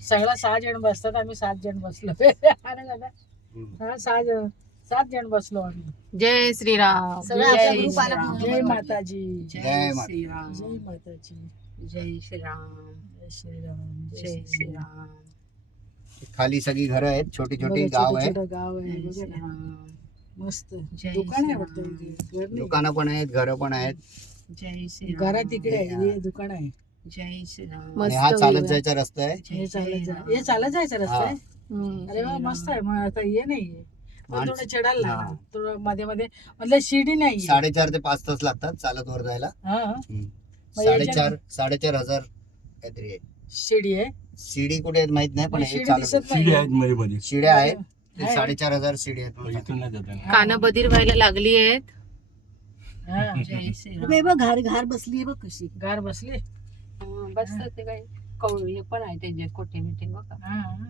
सगळा 6 जण बसतात, आम्ही 7 जण बसलो. अरे दादा, हा 7 जण बसलो आम्ही. जय श्रीराम. सगळा जय आपला ग्रुप आला. श्रीराम. जय माताजी. जय श्रीराम. जय माताजी. जय श्रीराम. जय श्रीराम. जय श्रीराम. खाली सगळी घरं आहेत, छोटी छोटी बघा, गाव आहे. छोटं गाव आहे. जय बघा ना. श्रीराम. मस्त जय दुकान आहे श्रीराम. वाटतं इथे. घर नाही. दुकानं पण आहेत, घरं पण आहेत. जय श्रीराम. घरात तिकडे आहे, हे दुकान आहे. जय श्रीराम. आणि हा चालत जायचा रस्ता आहे. हे चालत जायचं रस्ता आहे. हम्म. अरे वा, मस्त आहे. मग आता हे नाहीये, पण माणसं- थोडं चढायला हा. लागणार. थोडं मध्ये मध्ये मतलब शिडी नाहीये. 4.5 ते 5 तास लागतात चालत वर जायला. हा, हम्म. मग याच्या- 4,500 काहीतरी आहे. शिडी आहे. शिडी कुठे आहेत माहित नाही, पण पण हे शिडी चालत दिसत शिडी नाही. आहेत मध्ये मध्ये शिड्या आहेत. ते आहे. 4,500 शिडी आहेत. इथून नाही जात आहे. कानं बधीर व्हायला लागली आहेत. हा. जय श्रीराम. बघ घार बसली बघ कशी. गार बसली. बस ते काही कवळे पण आहे त्यांचे कोटे बिटे बघा. हा.